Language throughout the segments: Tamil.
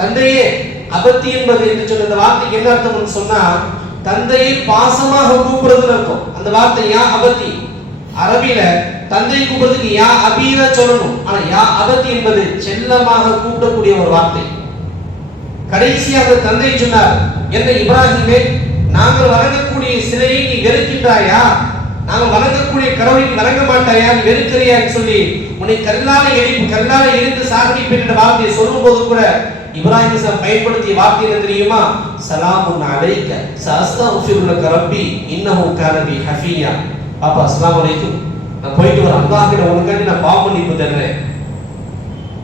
தந்தையே அபத்தி என்பது என்று சொன்ன இந்த வார்த்தைக்கு என்ன அர்த்தம்னு சொன்னா, தந்தையை பாசமாக கூப்பிடுறதுன்னு அர்த்தம். அந்த வார்த்தை யா அபத்தி, அரபியில தந்தையை கூப்பிடுறதுக்கு யா அபீத சொல்லணும். ஆனா யா அபத்தி என்பது செல்லமாக கூப்பிடக்கூடிய ஒரு வார்த்தை. கடைசியாக தந்தை சொன்னார், என்ன இப்ராஹிமே, நாங்கள் வணங்கக்கூடிய சிலையை நீ வெறுக்கின்றாயா? நாங்கள் வணங்கக்கூடிய கடவுளை நீ வணங்க மாட்டாயா? நீ வெறுக்கிறியான்னு சொல்லி உன்னை கல்லால எரிந்து சாகடிப்பேன் என்ற வார்த்தையை சொல்லும் போது கூட இப்ராஹிம் பயன்படுத்திய வார்த்தை என்ன தெரியுமா? சலாமுன் அலைக்க சஅஸ்தக்ஃபிரு லக ரப்பி இன்னஹு கான பி ஹஃபியா. பாப்பா அஸ்ஸலாமு அலைக்கும், நான் போயிட்டு வர அல்லாஹ் கிட்ட உனக்காண்டி நான் பாவ மன்னிப்பு தர்றேன்.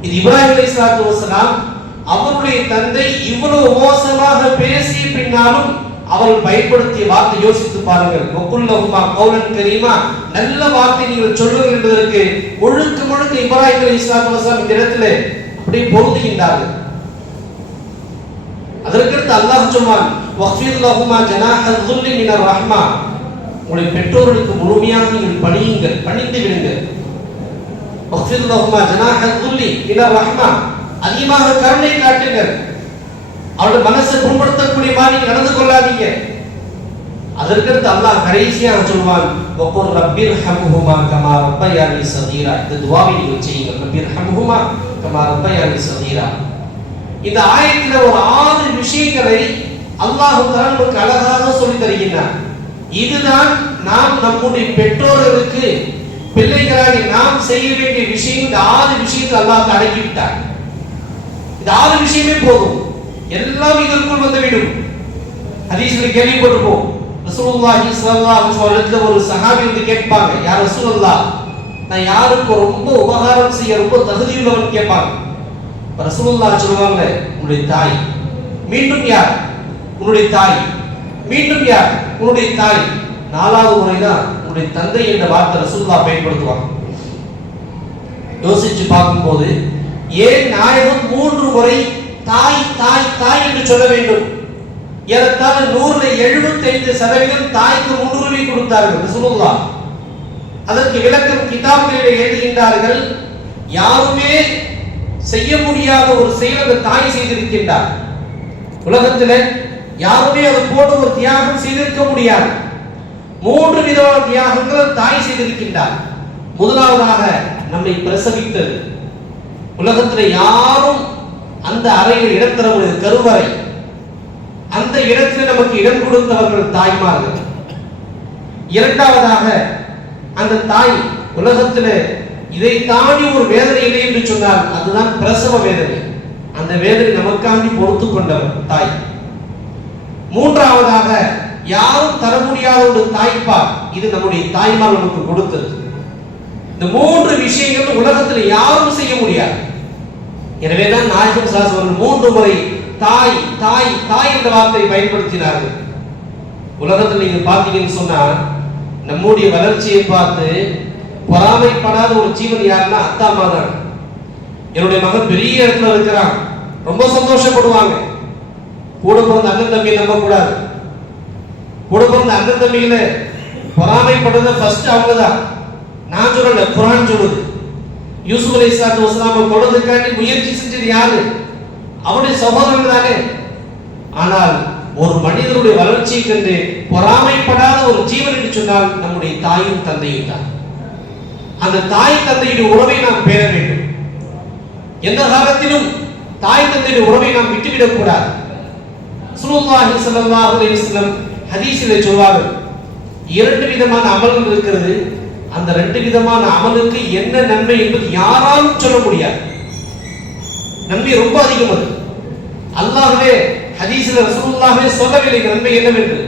இது இப்ராஹிம் அலைஹிஸ்ஸலாத்து வஸலாம் அவருடைய தந்தை இவ்வளவு மோசமாக பேசிய பின்னாலும் அவர்கள் பயன்படுத்திய வார்த்தை யோசித்து பாருங்கள். வகுல்லஹுமா கௌலன் கரீமா, நல்ல வார்த்தை நீங்கள் சொல்லுங்கள் என்பதற்கு முழுக்க முழுக்க இப்ராஹிம் அலைஹிஸ்ஸலாத்து வஸலாம் இந்த இடத்திலே அப்படியே பொருந்துகின்றார்கள். அதற்கடுத்து அல்லாஹ் சொல்வான், வக்ஃபிர் லஹுமா ஜனாஹல் ذுல்லி மினர் ரஹ்மா, உங்களுடைய பெற்றோர்களுக்கு முழுமையாக நீங்கள் பணிந்து விடுங்கள். வக்ஃபிர் லஹுமா ஜனாஹல் ذுல்லி மினர் ரஹ்மா, அதிகமாக கருணை காட்டுங்கள். அவருடைய மனசை புண்படுத்தக்கூடிய மாதிரி நடந்து கொள்ளாதீங்க. அதற்கடுத்து அல்லாஹ் கடைசியாக சொல்வான், வகுர் ரப்பிர் ஹம்ஹுமா கமா ரப்பயானி சகீரா. இந்த துஆவை நீங்கள் செய்யுங்கள், ரப்பிர் ஹம்ஹுமா கமா ரப்பயானி சகீரா. இந்த ஆயத்துல ஒரு 6 விஷயங்களை அல்லாஹ் தஆலா நமக்கு அழகாக சொல்லி தருகிறார். இதுதான் நாம் நம்முடைய பெற்றோர்களுக்கு பிள்ளைகளாகி நாம் செய்ய வேண்டிய விஷயம். இந்த 6 விஷயத்தை அல்லாஹ் அடக்கிவிட்டார். இந்த 6 விஷயமே போதும், எல்லாம் இதற்குள் வந்துவிடும். ஹதீஸ்ல கேள்விப்பட்டிருப்போம், ரசூலுல்லாஹி ஸல்லல்லாஹு அலைஹி வஸல்லம் ஒரு சஹாபி வந்து கேட்பாங்க, யா ரசூலல்லாஹ், நான் யாருக்கு ரொம்ப உபகாரம் செய்ய ரொம்ப தகுதியுள்ளவன் கேட்பாங்க. ரசூலுல்லாஹ் சொல்லுவாங்க, உன்னுடைய தாய். மீண்டும் யார்? உன்னுடைய தாய். மீண்டும் யார்? உன்னுடைய தாய். 4வது முறைதான் உன்னுடைய தந்தை என்ற வார்த்தை ரசூலுல்லாஹ் பயன்படுத்துவாங்க. யோசிச்சு பார்க்கும்போது ஏன் நாயகம் 3 முறை தாய் தாய் தாய் என்று சொல்ல வேண்டும்? ஏறத்தாழ 100% தாய்க்கு முன்னுரிமை கொடுத்தார்கள் ரசூலுல்லாஹ். அதற்கு விளக்கம் கிதாபுகளில் எழுதுகின்றார்கள், யாருமே செய்ய முடியாத ஒரு செயல் அந்த தாய் செய்திருக்கின்றார். உலகத்தில் யாருமே அது போன்ற ஒரு தியாகம் செய்திருக்க முடியாது. 3 விதமான தியாகங்கள் தாய் செய்திருக்கின்றார். முதலாவதாக நம்மை பிரசவித்தது. உலகத்தில் யாரும் அந்த அறையில் இடம் தர முடியாது, கருவறை. அந்த இடத்தில் நமக்கு இடம் கொடுத்தவர்கள் தாய்மார்கள். இரண்டாவதாக அந்த தாய் உலகத்தில் இதை தாண்டி ஒரு வேதனை இல்லை என்று சொன்னால் அதுதான் பிரசவ வேதனை. அந்த வேதனை நமக்காண்டி பொறுத்து கொண்டவர் தாய். மூன்றாவதாக யாரும் தர முடியாத ஒரு தாய்ப்பால், இது நம்முடைய தாய்மார் நமக்கு கொடுத்தது. இந்த 3 விஷயங்கள் உலகத்தில் யாரும் செய்ய முடியாது. எனவேதான் நாயகம் ஸல்லல்லாஹு அலைஹி வஸல்லம் 3 முறை தாய் தாய் தாய் என்ற வார்த்தையை பயன்படுத்தினார்கள். உலகத்தில் நீங்க பார்த்தீங்கன்னு சொன்னா நம்முடைய வளர்ச்சியை பார்த்து பொறாமைப்படாத ஒரு ஜீவன் யாருன்னா அத்தா அம்மா தான். என்னுடைய மகன் பெரிய இடத்துல இருக்கிறான், ரொம்ப சந்தோஷப்படுவாங்க. கூட பிறந்த அண்ணன் தம்பியை நம்ப கூடாது. கூட பிறந்த அண்ணன் தம்பியில பொறாமைப்படுறத ஃபர்ஸ்ட் அவங்க தான். நான் சொல்லல, குர்ஆன் சொல்லுது. யூசுப் அலைஹிஸ்ஸலாத்து வஸலாம் கொல்றதுக்காண்டி முயற்சி செஞ்சது யாரு? அவருடைய சகோதரர்கள் தானே. ஆனால் ஒரு மனிதனுடைய வளர்ச்சியை கண்டு பொறாமைப்படாத ஒரு ஜீவன் என்று சொன்னால் நம்முடைய தாயும் தந்தையும் தான். அந்த தாய் தந்தையுடைய உறவை நாம் பேண வேண்டும். எந்த காலத்திலும் தாய் தந்தையுடைய உறவை நாம் விட்டுவிடக் கூடாது. ரசூலுல்லாஹி ஸல்லல்லாஹு அலைஹி வஸல்லம் ஹதீஸிலே சொல்வார்கள், 2 விதமான அமல்கள் இருக்கிறது. அந்த 2 விதமான அமலுக்கு என்ன நன்மை என்பது யாராலும் சொல்ல முடியாது. நன்மை ரொம்ப அதிகம். அது அல்லாஹ்வே ஹதீஸில் ரசூலுல்லாஹ்வே சொல்லவில்லை நன்மை என்னவென்று.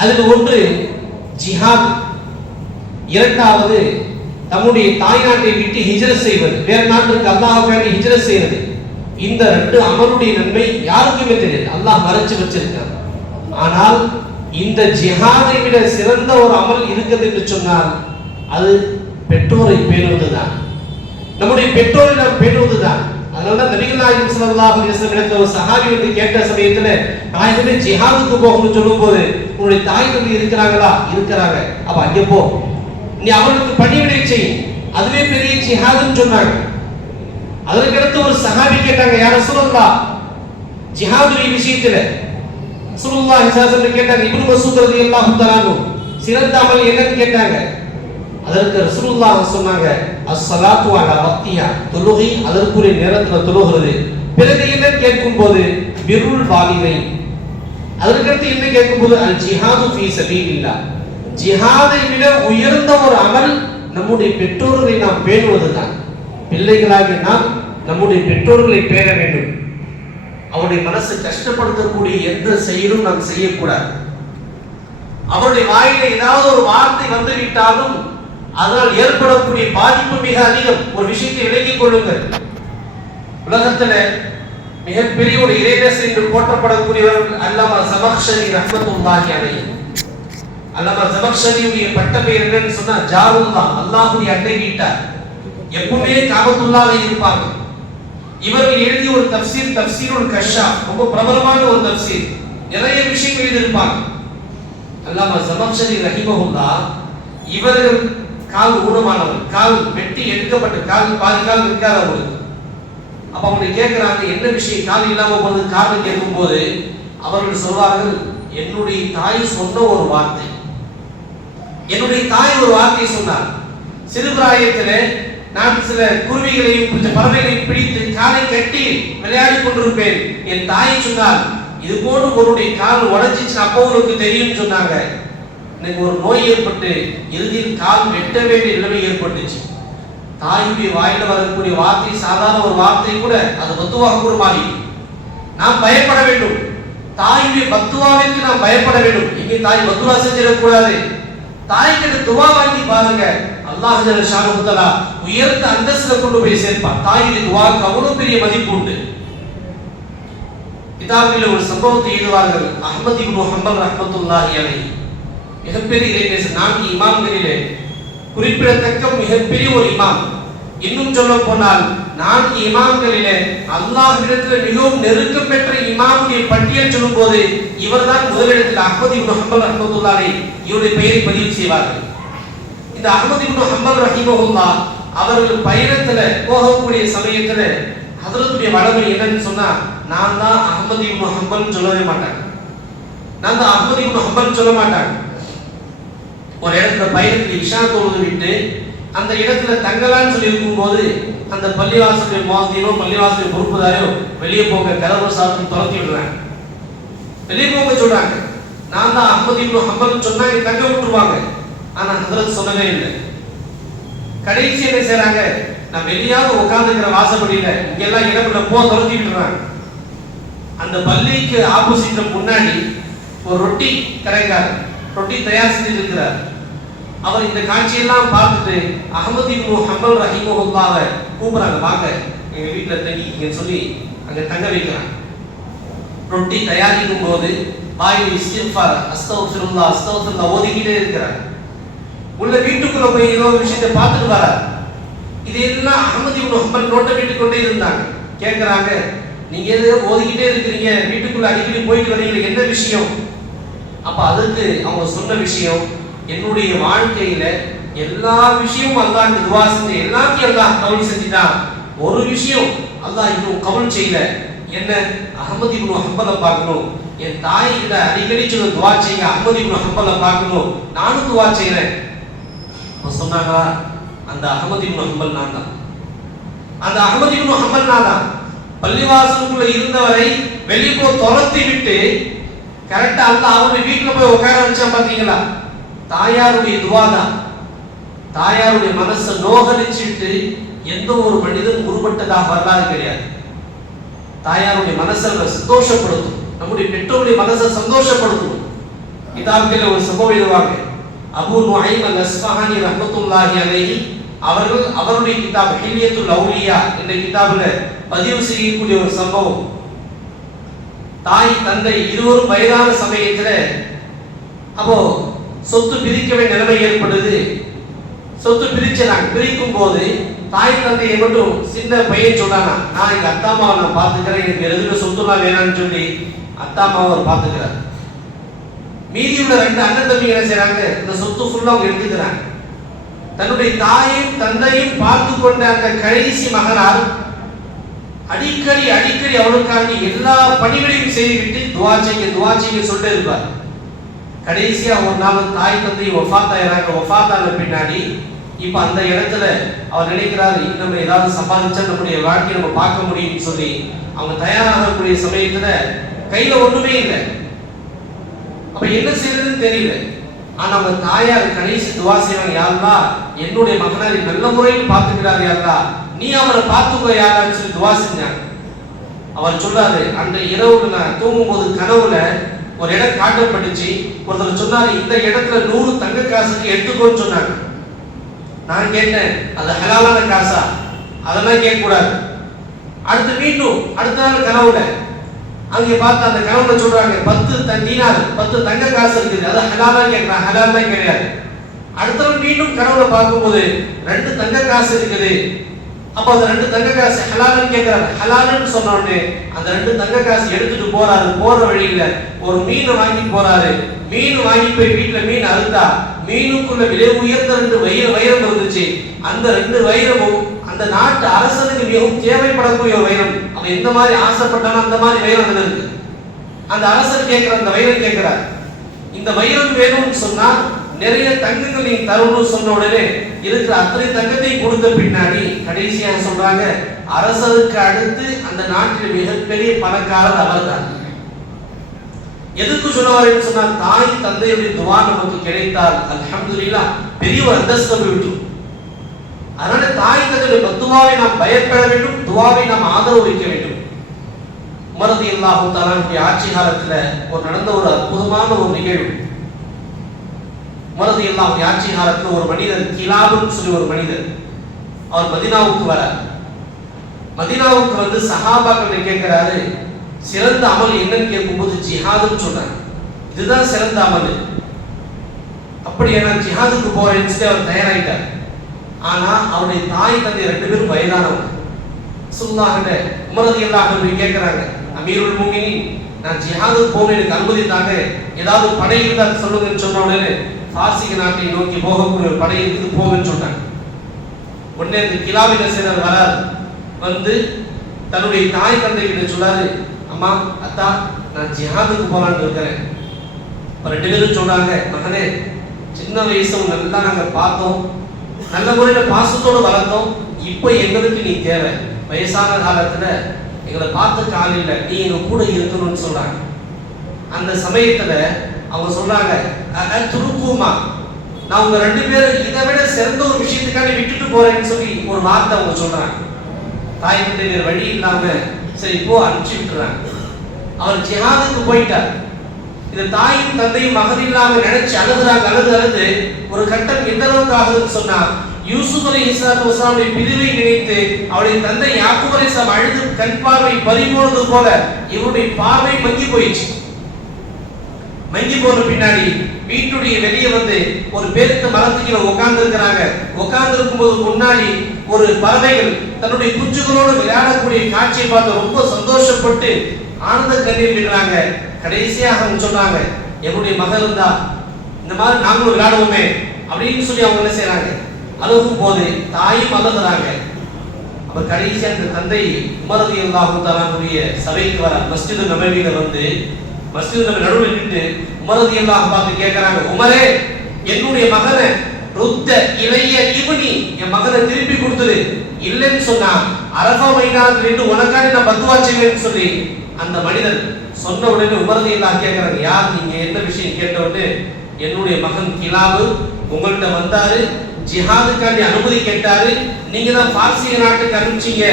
அதில் ஒன்று ஜிஹாத், இரண்டாவது தம்முடைய தாய்நாட்டை விட்டு ஹிஜ்ரத் செய்வது, வேறு நாட்டுக்கு அல்லாஹ்வுக்காக ஹிஜ்ரத் செய்வது. இந்த 2 அமலுடைய நன்மை யாருக்குமே தெரியாது, அல்லாஹ் மறைச்சு வச்சிருக்கார். ஆனால் இந்த ஜிஹாதை விட சிறந்த ஒரு அமல் இருக்குது என்று சொன்னால் அது பெற்றோரை பேணுவதுதான். நம்முடைய பெற்றோரை நாம் பேணுவதுதான். அதனால நபிகள் நாயகம் ஸல்லல்லாஹு அலைஹி வஸல்லம் இடத்துல ஒரு சஹாபி வந்து கேட்ட சமயத்துல, நாயகமே ஜிஹாதுக்கு போகணும்னு சொல்லும்போது, உன்னுடைய தாய் தந்தை இருக்கிறாங்களா? இருக்கிறாங்க. அப்ப அங்கே போ, நீ அவர்களுக்கு பணிவிடை செய், அதுவே பெரிய ஜிஹாதுன்னு சொன்னாங்க. அதற்கடுத்து ஒரு சஹாபி கேட்டாங்க, யா ரசூலல்லாஹ், ஜிஹாதுடைய விஷயத்துல ரசூலுல்லாஹி ஸல்லல்லாஹு அலைஹி வஸல்லம் கேட்டாங்க. இப்னு மஸ்ஊத் ரலியல்லாஹு தஆலா அன்ஹு சிறந்த அமல் என்னன்னு கேட்டாங்க. அதற்கு ரசூலுல்லாஹ் சொன்னாங்க, அஸ்ஸலாத்து அலா வக்திஹா, தொழுகை அதற்குரிய நேரத்துல தொழுகிறது. பிறகு என்ன கேட்கும்போது பிர்ருல் வாலிதைன். அதற்கடுத்து என்ன கேட்கும்போது அல் ஜிஹாது ஃபீ சபீலில்லாஹ், ஜிஹாதை விட உயர்ந்த ஒரு அமல் நம்முடைய பெற்றோர்களை நாம் பேணுவதுதான். பிள்ளைகளாகிய நாம் நம்முடைய பெற்றோர்களை பேண வேண்டும். அவருடைய மனசு கஷ்டப்படுத்தக்கூடிய எந்த செயலும் நாம் செய்யக்கூடாது. அவருடைய வாயில ஏதாவது ஒரு வார்த்தை வந்துவிட்டாலும் அதனால் ஏற்படக்கூடிய பாதிப்பு மிக அதிகம். ஒரு விஷயத்தை விளங்கிக் கொள்ளுங்கள். உலகத்துல மிகப்பெரிய ஒரு இறைநேசர் என்று போற்றப்படக்கூடியவர்கள் அல்லாமா ஜமக்ஷரி ரஹ்மத்துல்லாஹி அலைஹி. அல்லாமா ஜமக்ஷரியுடைய பட்ட பெயர் என்னன்னு சொன்னா ஜாருல்லாஹ், அல்லாஹ்வுடைய அண்டை வீட்டார். எப்பவுமே காபத்துல்லாஹ்ல இருப்பாங்க. இவர்கள் எழுதிய ஒரு தஃப்சீர், தஃப்சீருல் கஷ்ஷாஃப், ரொம்ப பிரபலமான ஒரு தஃப்சீர். நிறைய விஷயங்கள் எழுதியிருப்பாங்க. அல்லாமா ஜமக்ஷரி ரஹிமஹுல்லாஹ் இவர்கள் கால் ஊனமானவர், கால் வெட்டி எடுக்கப்பட்ட கால், பாதி கால் இருக்காது அவங்களுக்கு. அப்ப அவங்க கேட்கிறாங்க, என்ன விஷயம் கால் இல்லாம போனது காரணம் கேட்கும் போது அவர்கள் சொல்வார்கள், என்னுடைய தாய் சொன்ன ஒரு வார்த்தை. என்னுடைய தாய் ஒரு வார்த்தை சொன்னார். சிறுபிராயத்திலே நான் சில குருவிகளையும் பறவைகளையும் பிடித்து காலை கட்டி விளையாடி கொண்டிருப்பேன். என் தாய் சொன்னால், இது போன்று உன்னுடைய கால் உடைஞ்சிச்சு, அப்போ உனக்கு தெரியும் சொன்னாங்க. எனக்கு ஒரு நோய் ஏற்பட்டு இறுதியில் கால் வெட்ட வேண்டிய நிலைமை ஏற்பட்டுச்சு. தாயுடைய வாயில வரக்கூடிய வார்த்தை சாதாரண ஒரு வார்த்தை கூட அது பத்துவாக கூட மாறி. நாம் பயப்பட வேண்டும். தாயுடைய பத்துவாவிற்கு நாம் பயப்பட வேண்டும். இங்கே தாய் பத்துவா செஞ்சிடக்கூடாது. தாய்கிட்ட துவா வாங்கி பாருங்க, அல்லாஹ் ஜல்ல ஷானஹு வ தஆலா உயர்ந்த அந்தஸ்துல கொண்டு போய் சேர்ப்பார். தாயுடைய துவாக்கு அவ்வளவு பெரிய மதிப்பு உண்டு. கிதாபில் ஒரு சம்பவத்தை எழுதுவார்கள். அஹ்மத் இப்னு ஹம்பல் ரஹ்மத்துல்லாஹி அலைஹி மிகப்பெரிய இறைநேசர். 4 இமாம்களிலே குறிப்பிடத்தக்க மிகப்பெரிய ஒரு இமாம். இன்னும் சொல்ல போனால் 4 இமாம்களிலே அல்லாஹ்விடத்தில் மிகவும் நெருக்கம் பெற்ற இமாமுடைய பட்டியல் சொல்லும் போது இவர்தான் முதலிடத்தில். அஹ்மத் இப்னு ஹம்பல் ரஹ்மத்துல்லாஹி இவருடைய பெயரை பதிவு செய்வார்கள். இந்த அஹ்மத் இப்னு ஹம்பல் ரஹிமஹுல்லாஹ் அவர்கள் பயணத்துல போகக்கூடிய சமயத்துல ஹஜ்ரத்துடைய வளமை என்னன்னு சொன்னா, நான் தான் அஹ்மத் இப்னு ஹம்பல் சொல்லவே மாட்டாங்க. நான் தான் அஹ்மத் இப்னு ஹம்பல் சொல்ல மாட்டாங்க. ஒரு இடத்துல பயணத்தில் இஷா தொழுது விட்டு அந்த இடத்துல தங்கலான்னு சொல்லி இருக்கும் போது அந்த பள்ளிவாசலுடைய மோதினோ பள்ளிவாசலுடைய பொறுப்புதாரோ வெளியே போங்க, கதவு சாத்திட்டு துரத்தி விடுறாங்க. வெளியே போங்க சொல்றாங்க. நான் தான் அஹ்மத் இப்னு ஹம்பல் சொன்னா இங்க தங்க விட்டுருவாங்க. ஆனா ஹஜ்ரத் சொன்னதே இல்லை. கடைசி என்ன செய்றாங்க, நான் வெளியாவது உட்கார்ந்துக்கிற வாசப்படியில இங்கெல்லாம் இடத்துல போ துரத்தி விட்டுறாங்க. அந்த பள்ளிக்கு ஆப்போசிட்ல முன்னாடி ஒரு ரொட்டி கடைக்காரர் ரொட்டி தயார் செஞ்சுட்டு இருக்கிறார். அவர் இந்த காட்சியெல்லாம் பார்த்துட்டு அஹ்மத் இப்னு ஹம்பல் ரஹிமஹுல்லாஹ் கூப்பிடுறாங்க, வாங்க எங்க வீட்டுல தங்கிக்கன்னு சொல்லி அங்க தங்க வைக்கிறாங்க. ரொட்டி தயாரிக்கும் போது வாயில் இஸ்திக்ஃபார், அஸ்தக்ஃபிருல்லாஹ் அஸ்தக்ஃபிருல்லாஹ் ஓதிக்கிட்டே இருக்கிறார். உள்ள வீட்டுக்குள்ள போய் ஏதோ ஒரு விஷயத்தை பார்த்துட்டு வரார். இதெல்லாம் அஹ்மத் இப்னு ஹம்பல் நோட்டை விட்டு கொண்டே இருந்தாங்க. கேட்கிறாங்க, நீங்க ஏதோ ஓதிக்கிட்டே இருக்கிறீங்க, வீட்டுக்குள்ள அடிக்கடி போயிட்டு வரீங்க, என்ன விஷயம்? அப்ப அதுக்கு அவங்க சொன்ன விஷயம், என்னுடைய வாழ்க்கையில எல்லா விஷயமும் அல்லாஹ்க்கு துஆ செஞ்சு எல்லாத்தையும் அல்லாஹ் கபூல் செஞ்சிட்டான். ஒரு விஷயம் அல்லாஹ் இன்னும் கபூல் செய்யல. என்ன? அஹ்மத் இப்னு ஹம்பலை பார்க்கணும். என் தாய் கிட்ட அடிக்கடி சொல்ல துஆ செய்யுங்க, அஹ்மத் இப்னு ஹம்பலை பார்க்கணும், நானும் துஆ செய்றேன். அப்ப சொன்னாங்க, அந்த அஹ்மத் இப்னு ஹம்பல் நான் தான். அந்த அஹ்மத் இப்னு ஹம்பல் நான் தான். பள்ளிவாசலுக்குள்ள இருந்தவரை வெளியே போய் துரத்தி விட்டு கரெக்டா அல்லாஹ் அவருடைய வீட்டுல போய் உட்கார வச்சா பாத்தீங்களா? தாயாருடைய துஆ தான். தாயாருடைய மனசை நோகடிச்சிட்டு எந்த ஒரு மனிதன் உருப்பட்டதாக வரலாறு கிடையாது. தாயாருடைய மனசை சந்தோஷப்படுத்தும், நம்முடைய பெற்றோருடைய மனசை சந்தோஷப்படுத்தும். கிதாபில் ஒரு சம்பவம் எழுதுவாங்க. அபூ நுஐம் அல்-அஸ்ஃபஹானி ரஹ்மத்துல்லாஹி அலைஹி அவர்கள் அவருடைய கிதாப் ஹில்யத்துல் அவுலியா என்ற கிதாபில் பதிவு செய்யக்கூடிய ஒரு சம்பவம். தாய் தந்தை இருவரும் வயதான சமயத்துல அப்போ சொத்து பிரிக்க வேண்டிய நிலைமை ஏற்படுது. சொத்து பிரிச்சாங்க. பிரிக்கும் போது தாய் தந்தையை மட்டும் சின்ன பையன் சொன்னானா, நான் எங்க அத்தா அம்மாவை நான் பாத்துக்கிறேன், எனக்கு எதுவுமே சொத்துலாம் வேணாம்னு சொல்லி அத்தா அம்மாவை அவர் பாத்துக்கிறார். மீதி உள்ள 2 அண்ணன் தம்பி என்ன செய்றாங்க, இந்த சொத்து ஃபுல்லா அவங்க எடுத்துக்கிறாங்க. தன்னுடைய தாயையும் தந்தையும் பார்த்து கொண்ட அந்த கடைசி மகனார் அடிக்கடி அடிக்கடி அவளுக்காண்டி எல்லா பணிகளையும் செய்துவிட்டு துவா செய்ய சொல்லிட்டு இருப்பார். கடைசியா ஒரு நாள் தாய் தந்தை ஒஃபாத்தான பின்னாடி இப்ப அந்த இடத்துல அவர் நினைக்கிறாரு, நம்ம ஏதாவது சம்பாதிச்சா நம்முடைய வாழ்க்கையை நம்ம பார்க்க முடியும்னு சொல்லி அவங்க தயாராகக்கூடிய சமயத்துல கையில ஒண்ணுமே இல்லை. அப்ப என்ன செய்யறதுன்னு தெரியல. ஆனா அவங்க தாயார் கடைசி துவா செய்வாங்க, யா அல்லாஹ் என்னுடைய மகனை நல்ல முறையில் பார்த்துக்கிறாரு, யா அல்லாஹ் நீ அவரை பார்த்துக்கோ யா அல்லாஹ்னு சொல்லி துவா செஞ்சாங்க. அவர் சொல்றாரு, அந்த இரவு நான் தூங்கும் போது கனவுல ஒரு இடம் காட்டப்பட்டுச்சு. ஒருத்தர் சொன்னாரு, இந்த இடத்துல 100 தங்க காசுக்கு எடுத்துக்கோன்னு சொன்னாங்க. நான் கேட்டேன், அது ஹலாலான காசா? அதெல்லாம் கேட்க கூடாது. மீண்டும் அடுத்த நாள் கனவுல அங்கே பார்த்து அந்த கனவுல சொல்றாங்க, 10 தீனார் 10 தங்க காசு இருக்குது, அது ஹலாலா கேட்கிறான். ஹலால் தான் கிடையாது. அடுத்த நாள் மீண்டும் கனவுல பார்க்கும்போது 2 தங்க காசு இருக்குது. அப்ப அந்த 2 தங்க காசு ஹலால்னு கேட்கிறாரு. ஹலால்னு சொன்ன உடனே அந்த 2 தங்க காசு எடுத்துட்டு போறாரு. போற வழியில ஒரு மீன் வாங்கி போறாரு. மீன் வாங்கி போய் வீட்டுல மீன் அறுத்தா மீனுக்குள்ள விலை உயர்ந்த 2 வைரம் இருந்துச்சு. அந்த 2 வைரமும் அந்த நாட்டு அரசனுக்கு மிகவும் தேவைப்படக்கூடிய ஒரு வைரம். அவன் எந்த மாதிரி ஆசைப்பட்டானோ அந்த மாதிரி வைரம் இருக்கு. அந்த அரசர் கேட்கிற அந்த வைரம் கேட்கிறார், இந்த வைரம் வேணும்னு சொன்னா நிறைய தங்கங்கள் நீ தரணும்னு சொன்ன உடனே இருக்கிற அத்தனை தங்கத்தையும் கொடுத்த பின்னாடி கடைசியாக சொல்றாங்க, அரசருக்கு அடுத்து அந்த நாட்டில் மிகப்பெரிய பணக்காரர் அவர் தான். எதுக்கு சொல்லுவாருன்னு சொன்னா, தாய் தந்தையுடைய துவா நமக்கு கிடைத்தால் அல்ஹம்துலில்லாஹ் பெரிய ஒரு அந்தஸ்தை விட்டு. அதனால தாய் தந்தையுடைய துவாவை நாம் பயப்பட வேண்டும், துவாவை நாம் ஆதரவு வைக்க வேண்டும். உமர் ரலியல்லாஹு தஆலா ஆட்சி காலத்துல நடந்த ஒரு அற்புதமான ஒரு நிகழ்வு. உமர் ரலியல்லாஹு ஆட்சி காலத்துல ஒரு மனிதர், கிலாபுன்னு சொல்லி ஒரு மனிதர், அவர் மதீனாவுக்கு வரார். மதீனாவுக்கு வந்து சஹாபாக்கள் கேட்கிறாரு, சிறந்த அமல் என்னன்னு கேட்கும்போது ஜிஹாதுன்னு சொன்னாங்க. இதுதான் சிறந்த அமல். அப்படி நான் ஜிஹாதுக்கு போறேன்னு சொல்லி அவர் தயாராயிட்டார். ஆனா அவருடைய தாய் தந்தை 2 பேரும் வயதானவங்க. ரசூலுல்லாஹ்கிட்ட உமர் ரலியல்லாஹு அன்ஹு கேட்கறாங்க, அமீருல் முஃமினீன் நான் ஜிஹாதுக்கு போக எனக்கு அனுமதி தாங்க, ஏதாவது படை இருந்தா சொல்லுங்கன்னு சொன்ன உடனே பாரசீக நாட்டை நோக்கி போகக்கூடிய ஒரு படை இருக்குது, போகன்னு சொன்னாங்க. உடனே இந்த கிலாபின் சேனர் வரார். வந்து தன்னுடைய தாய் தந்தை கிட்ட சொல்லாரு, அம்மா அத்தா நான் ஜிஹாதுக்கு போலான்னு இருக்கிறேன். 2 பேரும் சொல்றாங்க, மகனே சின்ன வயசு நல்லா நாங்க பார்த்தோம், நல்ல முறையில பாசத்தோடு வளர்த்தோம், இப்போ எங்களுக்கு நீ தேவை, வயசான காலத்துல எங்களை பார்த்த காலையில நீ எங்க கூட இருக்கணும்னு சொல்றாங்க. அந்த சமயத்துல அவங்க சொல்றாங்க, துருக்குமா நான் உங்க 2 பேரும் இதை விட சிறந்த ஒரு விஷயத்துக்காக விட்டுட்டு போறேன்னு சொல்லி ஒரு வார்த்தை அவங்க சொல்றாங்க. தாய் தந்தை வழி இல்லாம சரி போ அனுப்பிச்சு விட்டுறாங்க. அவர் ஜிஹாதுக்கு போயிட்டார். இந்த தாயும் தந்தையும் மகன் இல்லாம நினைச்சு அழுது அழுது ஒரு கட்டம் எந்த அளவுக்கு ஆகுதுன்னு சொன்னா, யூசுப் அலைஹிஸ்ஸலாத்து வஸலாமுடைய பிரிவை நினைத்து அவருடைய தந்தை யாக்கூப் அலைஹிஸ்ஸலாம் அழுது கண் பார்வை பறிபோனது போல இவருடைய பார்வை மங்கி போயிடுச்சு. மங்கி போன பின்னாடி வீட்டுடைய வெளியே வந்து ஒரு பேருக்கு மரத்துக்கு உட்கார்ந்து இருக்கிறாங்க. உட்கார்ந்து இருக்கும்போது முன்னாடி ஒரு பறவைகள் தன்னுடைய குஞ்சுகளோடு விளையாடக்கூடிய காட்சியை பார்த்து ரொம்ப சந்தோஷப்பட்டு ஆனந்த கண்ணீர் விடுறாங்க. கடைசியாக அவங்க சொன்னாங்க, என்னுடைய மகள் இருந்தா இந்த மாதிரி நாங்களும் விளையாடுவோமே அப்படின்னு சொல்லி அவங்க என்ன செய்யறாங்க, அழுகும் போது தாயும் அழுகுறாங்க. அப்ப கடைசியா அந்த தந்தை உமர் ரலியல்லாஹு தஆலாவுடைய சபைக்கு வர மஸ்ஜித் நபவியில வந்து மஸ்ஜித் நபவி நடுவில் நின்று உமர் ரலியல்லாஹு பார்த்து கேட்கறாங்க, உமரே என்னுடைய மகனை ருத்த இளைய இப்னி என் மகனை திருப்பி கொடுத்தது இல்லைன்னு சொன்னா அரஃபா மைதானத்தில் நின்று உனக்காக நான் பத்துவா செய்வேன்னு சொல்லி அந்த மனிதர் சொன்ன உடனே உமர் ரலியல்லாஹு கேட்கறாங்க, யார் நீங்க, என்ன விஷயம் கேட்ட உடனே என்னுடைய மகன் கிலாபு உங்கள்கிட்ட வந்தாரு, ஜிஹாதுக்காண்டி அனுமதி கேட்டாரு, நீங்க தான் பாரசீக நாட்டுக்கு அனுப்பிச்சீங்க,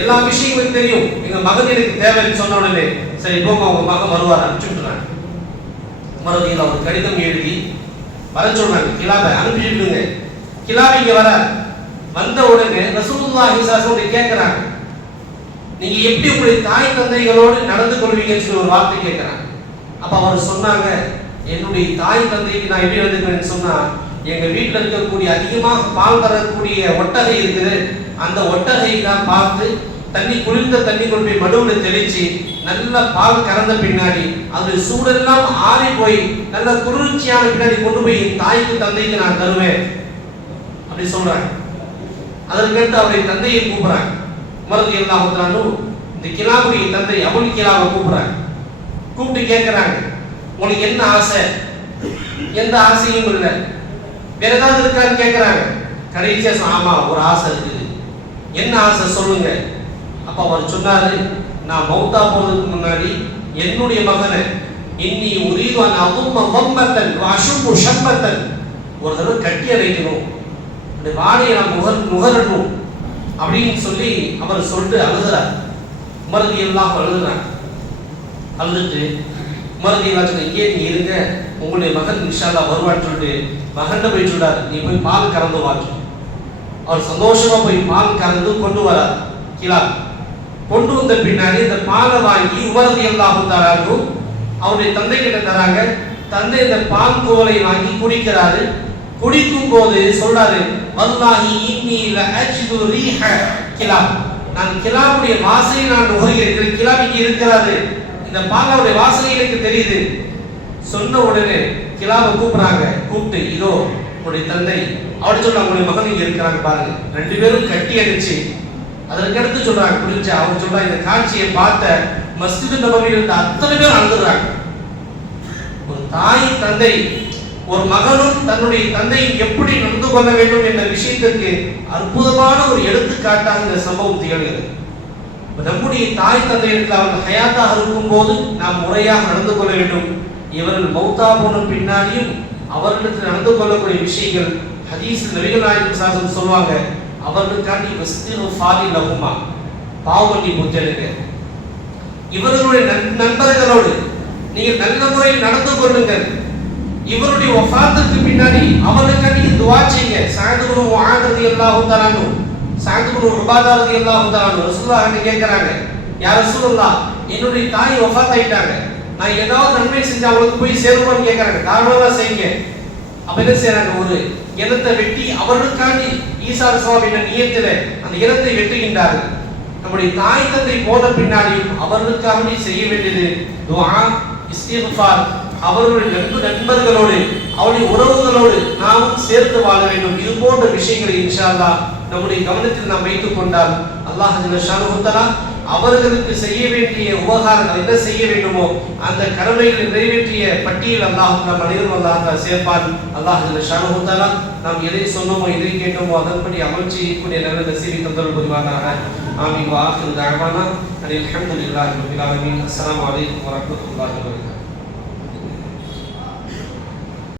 எல்லா விஷயங்களும் தெரியும், எங்க மகன் எனக்கு தேவைன்னு சொன்ன உடனே சரி போங்க உங்க மகன் வருவார் அனுப்பிச்சு விட்டுறாங்க. உமர் ரலியல்லாஹு ஒரு கடிதம் எழுதி வர சொல்றாங்க, கிலாபை அனுப்பி விடுங்க. கிலாபு இங்க வர வந்த உடனே ரசூலுல்லாஹி ஸல்லல்லாஹு அலைஹி கேட்கறாங்க, நீங்க எப்படி உங்களுடைய தாய் தந்தைகளோடு நடந்து கொள்வீங்கன்னு சொல்லி ஒரு வார்த்தை கேட்கறாங்க. அப்ப அவர் சொன்னாங்க, என்னுடைய தாய் தந்தைக்கு நான் எப்படி நடந்துக்கிறேன்னு சொன்னா, எங்க வீட்டுல இருக்கக்கூடிய அதிகமாக பால் தரக்கூடிய ஒட்டகை இருக்குது, அந்த ஒட்டகை நான் பார்த்து தண்ணி குளிர்ந்த தண்ணி கொண்டு போய் மடுவுல தெளிச்சு நல்ல பால் கறந்த பின்னாடி அது சூடெல்லாம் ஆறி போய் நல்ல குளிர்ச்சியான பின்னாடி கொண்டு போய் தாய்க்கு தந்தைக்கு நான் தருவேன் அப்படி சொல்றாங்க. அதற்கடுத்து அவருடைய தந்தையை கூப்பிடுறாங்க. உமர் ரலியல்லாஹு தஆலா இந்த கிலாபுடைய தந்தை அபுல் கிலாவை கூப்பிடுறாங்க. கூப்பிட்டு கேட்கிறாங்க, உங்களுக்கு என்ன ஆசை? எந்த ஆசையும் இல்லை, வேற ஏதாவது இருக்கான்னு கேட்கிறாங்க. கடைசியா ஆமா ஒரு ஆசை இருக்குது. என்ன ஆசை சொல்லுங்க. அப்ப அவர் சொன்னாரு, நான் மௌத்தா போறதுக்கு முன்னாடி என்னுடைய மகனை இன்னி உரீதுன் அதும்ம வம்மத்தன் வஅஷும்மு ஷம்மத்தன் ஒரு தடவை கட்டி அணைக்கணும், அந்த வாடையை நான் முகரணும் அப்படின்னு சொல்லி அவர் சொல்லிட்டு அழுகிறார். உமர் ரலியல்லாஹு அழுகிறாங்க. அழுதுட்டு உமர் ரலியல்லாஹு சொன்ன, இங்கே நீ இருங்க, உங்களுடைய மகன் இன்ஷா அல்லாஹ் வருவான்னு சொல்லிட்டு மகன்கிட்ட போய் சொல்றாரு, நீ போய் பால் கறந்து வாங்க. அவர் சந்தோஷமா போய் பால் கறந்து கொண்டு வரார். கிலாப் கொண்டு வந்த பின்னாடி இந்த பாலை வாங்கி உமர் ரலியல்லாஹு தஆலா அவருடைய தந்தை கிட்ட தராங்க. தந்தை இந்த பால் கோலை வாங்கி குடிக்கிறாரு. குடிக்கும் போது சொல்றாரு, வல்லாஹி இன்னி லஅஜிது ரீஹ கிலாப், நான் கிலாபுடைய வாசனை நான் நுகர்கிறேன். கிலாப் இங்கே இருக்கிறாரு, இந்த பாலுடைய வாசனை எனக்கு தெரியுது. சொன்ன உடனே கிலாபை கூப்பிடுறாங்க. கூப்பிட்டு, இதோ உங்களுடைய தந்தை. அவர் சொல்றாங்க, உங்களுடைய மகன் இங்க இருக்கிறாங்க பாருங்க. ரெண்டு பேரும் கட்டி அடிச்சு அதற்கு அடுத்து சொல்றாங்க புரிஞ்சா. அவர் சொல்றாங்க, இந்த காட்சியை பார்த்த மஸ்ஜித் நபவியில் இருந்த அத்தனை பேர் அழுதுறாங்க. ஒரு தாய் தந்தை, ஒரு மகனும் தன்னுடைய தந்தையும் எப்படி நடந்து கொள்ள வேண்டும் என்ற விஷயத்திற்கு அற்புதமான ஒரு எடுத்துக்காட்டாக இந்த சம்பவம் திகழ்கிறது. நம்முடைய தாய் தந்தையர்கள் அவர்கள் ஹயாத்தாக இருக்கும் போது நாம் முறையாக நடந்து கொள்ள வேண்டும். இவர்கள் மௌத்தா போன பின்னாடியும் அவர்களுக்கு நடந்து கொள்ளக்கூடிய விஷயங்கள் ஹதீஸ் நபிகள் நாயகம் ஸல்லல்லாஹு சொல்வாங்க, அவர்களுக்காண்டி இஸ்திக்ஃபாரி லஹுமா, பாவமன்னி புத்தலுங்க. இவர்களுடைய நண்பர்களோடு நீங்கள் நல்ல முறையில் நடந்து கொள்ளுங்கள். இவருடைய வஃபாத்துக்கு பின்னாடி அவர்களுக்காண்டி துஆ செய்யுங்க. சஅத் இப்னு முஆத் ரலியல்லாஹு தஆலா அன்ஹு, சஅத் இப்னு உபாதா ரலியல்லாஹு தஆலா அன்ஹு ரசூலுல்லாஹ் கேக்குறாங்க, யா ரசூலுல்லாஹ், என்னுடைய தாய் வஃபாத் ஆயிட்டாங்க, நான் ஏதாவது நன்மை செஞ்சா அவங்களுக்கு போய் சேருமான்னு கேட்கறாங்க. தாராளமா செய்யுங்க. அப்ப என்ன செய்யறாங்க, ஒரு இனத்தை வெட்டி அவர்களுக்காண்டி ஈசா அலைஹிஸ்ஸலாம் நியத்துல அந்த இனத்தை வெட்டுகின்றார்கள். நம்முடைய தாய் தந்தை போன பின்னாடியும் அவர்களுக்காக செய்ய வேண்டியது துஆ, இஸ்திக்ஃபார். அவர்களுடைய நண்பர்களோடு அவருடைய உறவுகளோடு நாம் சேர்த்து வாழ வேண்டும். இது போன்ற விஷயங்களை இன்ஷா அல்லாஹ் நம்முடைய கவனத்தில் நாம் வைத்துக் கொண்டால் அல்லாஹ் ஜல்ல ஷானுஹு தஆலா அவர்களுக்கு செய்ய வேண்டிய உபகாரங்கள் என்ன செய்ய வேண்டுமோ அந்த கடமைகளை நிறைவேற்றிய பட்டியல் அல்லாஹ் நம் அனைவரும் அல்லாஹ் சேர்ப்பான். அல்லாஹ் ஜல்ல ஷானுஹு தஆலா நாம் எதை சொன்னோமோ எதை கேட்டோமோ அதன்படி அமல் செய்யக்கூடிய நல்ல நசீபை தந்தருள் புரிவானாக. ஆமீன். வ ஆகிரு தஅவானா அல்ஹம்துலில்லாஹி ரப்பில் ஆலமீன். அஸ்ஸலாமு அலைக்கும் வ ரஹ்மத்துல்லாஹி வ பரகாத்துஹு.